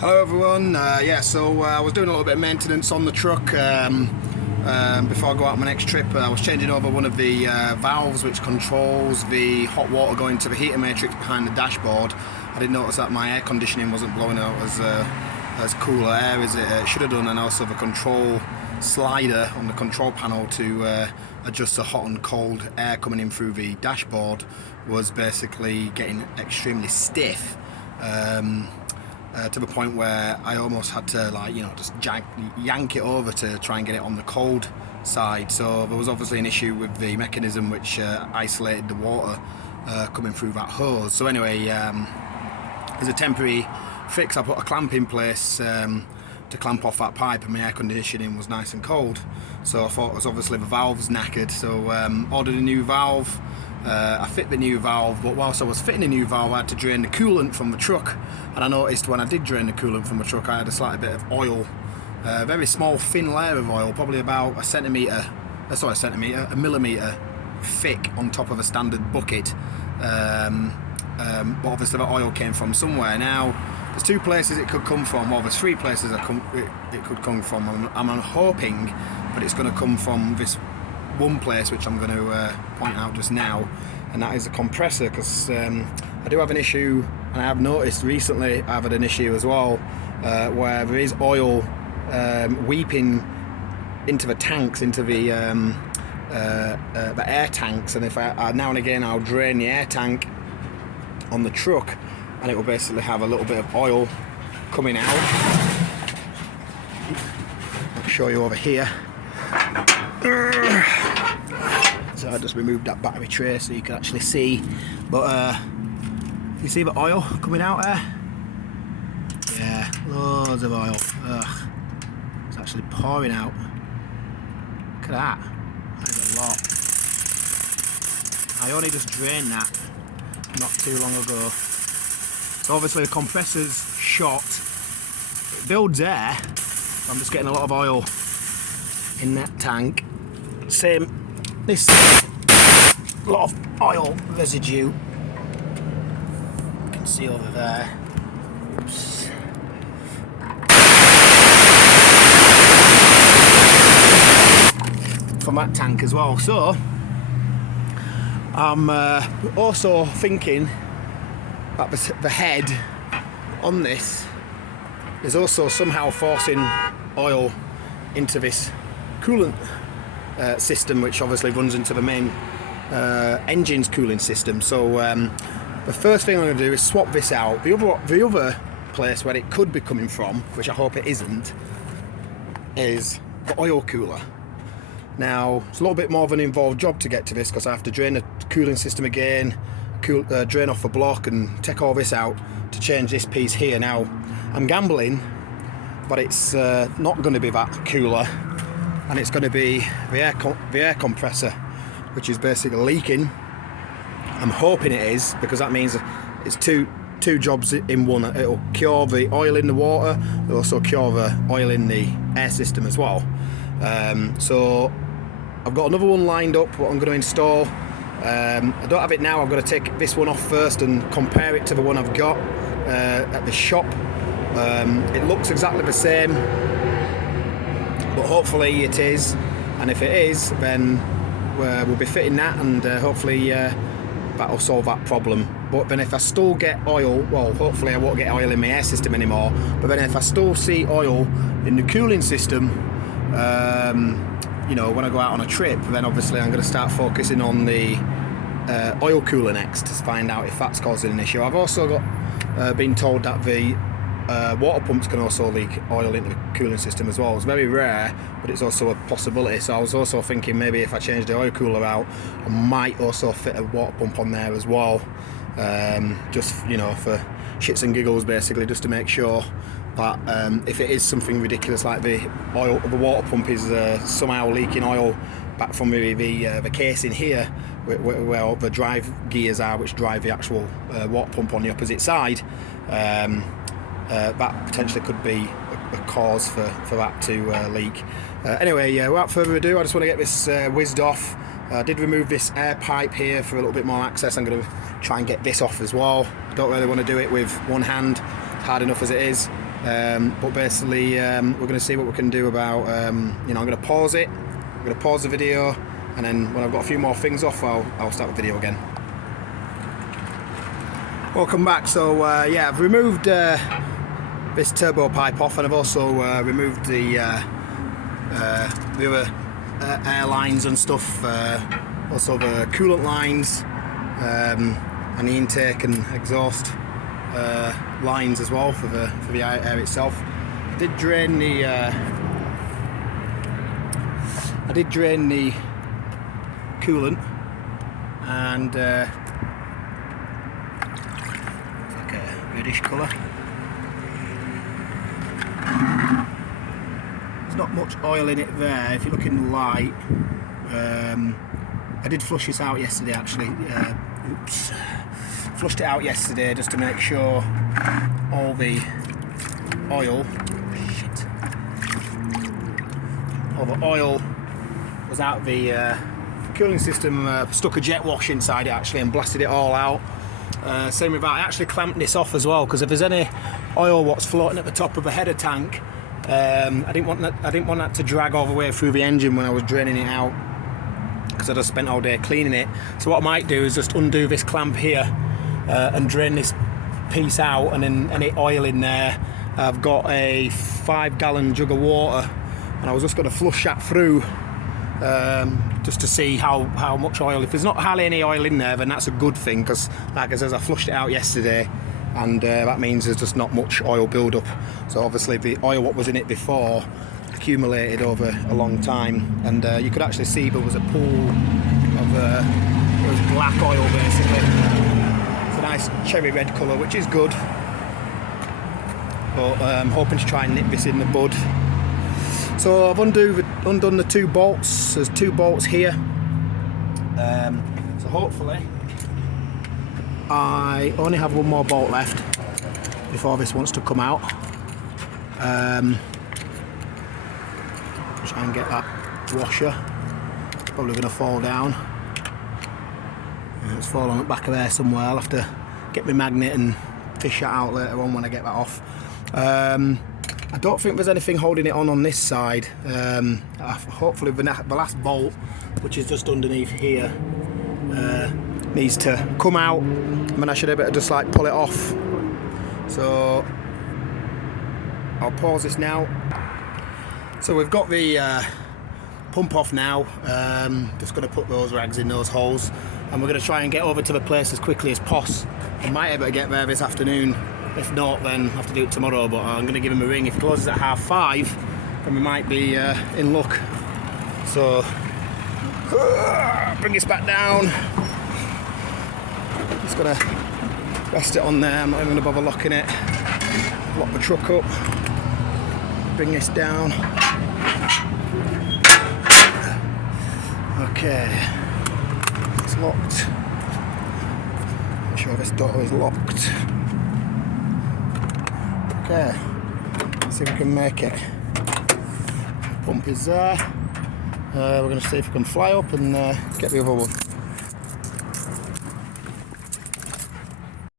Hello everyone, so I was doing a little bit of maintenance on the truck before I go out on my next trip. I was changing over one of the valves which controls the hot water going to the heater matrix behind the dashboard. I did notice that my air conditioning wasn't blowing out as cooler air as it should have done, and also the control slider on the control panel to adjust the hot and cold air coming in through the dashboard was basically getting extremely stiff. To the point where I almost had to just yank it over to try and get it on the cold side. So there was obviously an issue with the mechanism which isolated the water coming through that hose. So anyway, as a temporary fix, I put a clamp in place to clamp off that pipe, and my air conditioning was nice and cold. So I thought it was obviously the valve's knackered, so ordered a new valve. I fit the new valve, but whilst I was fitting the new valve I had to drain the coolant from the truck, and I noticed when I did drain the coolant from the truck I had a slight bit of oil, a very small thin layer of oil, probably about a millimetre thick on top of a standard bucket, but obviously the oil came from somewhere. Now there's two places it could come from, well there's three places it could come from. I'm hoping that it's going to come from this one place which I'm going to point out just now, and that is the compressor, because I do have an issue, and I have noticed recently I've had an issue as well where there is oil weeping into the tanks, into the air tanks, and if I now and again I'll drain the air tank on the truck and it will basically have a little bit of oil coming out. I'll show you over here. So I just removed that battery tray so you can actually see, but you see the oil coming out there? Yeah, loads of oil. Ugh. It's actually pouring out. Look at that. That is a lot. I only just drained that not too long ago. So obviously the compressor's shot. It builds air. I'm just getting a lot of oil in that tank. Same, this lot of oil residue you can see over there. Oops. From that tank as well. So I'm also thinking that the head on this is also somehow forcing oil into this coolant system, which obviously runs into the main engine's cooling system. So the first thing I'm going to do is swap this out. The other place where it could be coming from, which I hope it isn't, is the oil cooler. Now it's a little bit more of an involved job to get to this, because I have to drain the cooling system again, drain off the block and take all this out to change this piece here. Now I'm gambling, but it's not going to be that cooler, and it's going to be the air compressor, which is basically leaking. I'm hoping it is, because that means it's two jobs in one. It'll cure the oil in the water, it'll also cure the oil in the air system as well. So I've got another one lined up, what I'm going to install. I don't have it now. I've got to take this one off first and compare it to the one I've got at the shop. It looks exactly the same, but hopefully it is, and if it is, then we'll be fitting that, and hopefully that'll solve that problem. But then if I still get oil, well, hopefully I won't get oil in my air system anymore, but then if I still see oil in the cooling system, when I go out on a trip, then obviously I'm going to start focusing on the oil cooler next to find out if that's causing an issue. I've also got been told that the water pumps can also leak oil into the cooling system as well. It's very rare, but it's also a possibility. So I was also thinking maybe if I change the oil cooler out, I might also fit a water pump on there as well, just for shits and giggles, basically, just to make sure that if it is something ridiculous like the water pump is somehow leaking oil back from the casing here, where all the drive gears are, which drive the actual water pump on the opposite side, that potentially could be a cause for that to leak. Anyway, without further ado, I just want to get this whizzed off. I did remove this air pipe here for a little bit more access. I'm going to try and get this off as well. I don't really want to do it with one hand, hard enough as it is. But basically we're going to see what we can do about, you know, I'm going to pause it, I'm going to pause the video, and then when I've got a few more things off, I'll start the video again. Welcome back. So yeah, I've removed this turbo pipe off, and I've also removed the other air lines and stuff, also the coolant lines, and the intake and exhaust lines as well for the air itself. I did drain the coolant, and like a reddish colour. There's not much oil in it there. If you're looking light, I did flush this out yesterday actually. Flushed it out yesterday just to make sure all the oil, was out of the cooling system. Stuck a jet wash inside it actually and blasted it all out. Same with that. I actually clamped this off as well, because if there's any oil what's floating at the top of the header tank, I didn't want that to drag all the way through the engine when I was draining it out, because I just spent all day cleaning it. So what I might do is just undo this clamp here and drain this piece out, and then any oil in there, I've got a 5-gallon jug of water, and I was just going to flush that through just to see how much oil. If there's not hardly any oil in there, then that's a good thing, because like I said, I flushed it out yesterday, and that means there's just not much oil build up. So obviously the oil what was in it before accumulated over a long time, and you could actually see there was a pool of it was black oil basically. It's a nice cherry red colour, which is good, but I'm hoping to try and nip this in the bud. So I've undone the 2 bolts. There's 2 bolts here, so hopefully I only have 1 more bolt left before this wants to come out. Try and get that washer. It's probably going to fall down. It's fallen on the back of there somewhere. I'll have to get my magnet and fish that out later on when I get that off. I don't think there's anything holding it on this side. Hopefully the last bolt, which is just underneath here, needs to come out, and then I should be able to just like pull it off. So I'll pause this now. So we've got the pump off now. Just going to put those rags in those holes, and we're going to try and get over to the place as quickly as possible. I might be able to get there this afternoon. If not, then I'll have to do it tomorrow, but I'm going to give him a ring. If he closes at 5:30, then we might be in luck. So bring this back down. Just got to rest it on there. I'm not even going to bother locking it. Lock the truck up. Bring this down. Okay, it's locked. Make sure this door is locked. Okay, let's see if we can make it. Pump is there. We're going to see if we can fly up and get the other one.